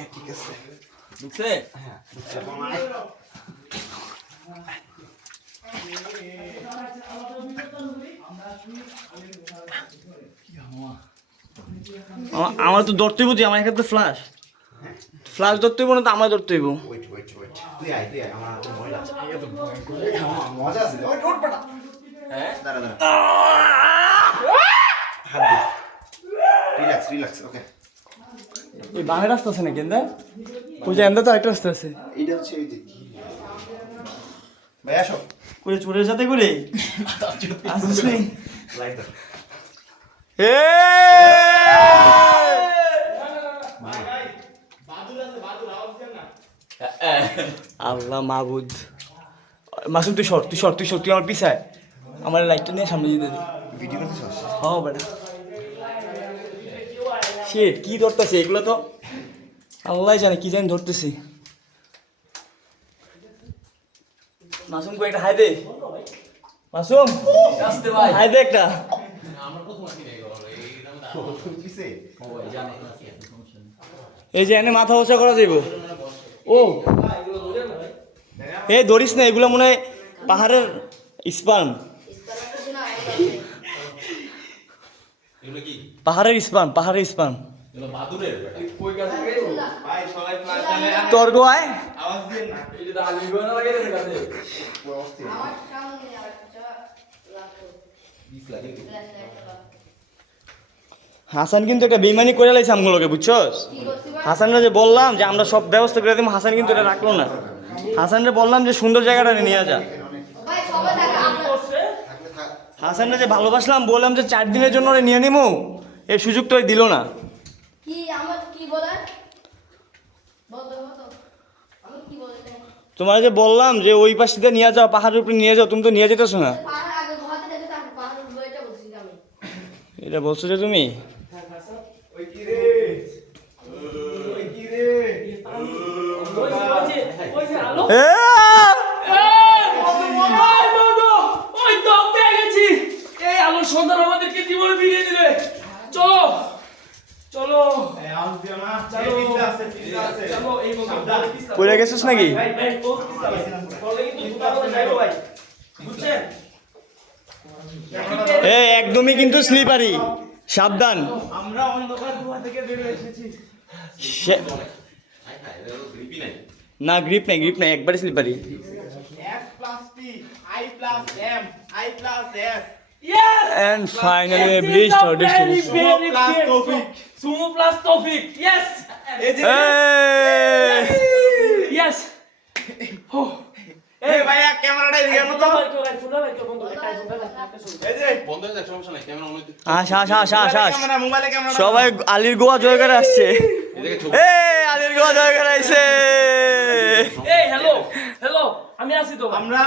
ওকে ঠিক আছে ঢুকছে হ্যাঁ আমার তো ধরতে হইব, আমার এখানে তো ফ্ল্যাশ ধরতে হইব না তো আমার ধরতে হইব। ওয়েট তুই আয় আমার হাতে ময়লা আছে মজা আছে ওট বেটা হ্যাঁ দাঁড়া হাত দে রিল্যাক্স ওকে ওই বাংলা রাস্তা আছে না কেন ওই যে এন্দা তো একটা রাস্তা আছে, এইটা হচ্ছে ওই যে ভাই আসো করে চোরের সাথে করে আসিস নি লাইট দাও আল্লাহ মাহবুদ। মাসুম তুই সর তুই আমার পিছায় আমার লাইটটা নিয়ে সামনে যেতে দে। ভিডিও করতেছস হ্যাঁ বেটা শেট কি ধরতেছে এগুলো তো আল্লাহ জানে কি জানি ধরতেছি। মাসুম কো একটা হাই দে, মাসুম হাই দে একটা। এই যে এনে মাথা ওষা করা যাইব। ও এই ধরিস না, এগুলো মনে হয় পাহাড়ের স্পার্ম, পাহাড়ের স্পার্ম তোর গোয়ায় হাসান কিন্তু একটা বেইমানি করে লাইছে আমগুলোকে, বুঝছস? হাসানরা যে বললাম যে আমরা সব ব্যবস্থা করে দিব, হাসান কিন্তু এটা রাখলো না। হাসানরে বললাম যে সুন্দর জায়গাটা নিয়ে যা, হাসানরা যে ভালোবাসলাম বললাম যে 4 দিনের জন্য ওরে নিয়ে নিমু, এই সুযোগ তো দিল না। তোমার যে বললাম যে ওই পাশ থেকে নিয়ে যাও, পাহাড়ের উপরে নিয়ে যাও, তুমি তো নিয়ে যেতেছো না। এটা বলছো যে তুমি সন্তান আমাদেরকে জীবনে ফিরিয়ে দিলে। চলো চলো পড়ে গেছিস নাকি? একদমই কিন্তু স্লিপারি, সাবধান। আমরা অন্ধকার গুহা থেকে বের হয়ে এসেছি। না গ্রিপ নাই একবারে slippery. Yes! And finally we have reached our destination. Sumo plus Tofik. Yes. Hey! Yes. এই ভাইয়া ক্যামেরাটা এদিকে মতো এই যে বন্ধ হয়ে যায়, সমস্যা নাই, ক্যামেরা অনুমতি। আস মোবাইলে ক্যামেরা সবাই আলীর গোয়া জয় করে আসছে। এদিকে ছবি। আলীর গোয়া জয় করে আইছে। এই হ্যালো আমি আছি তো। আমরা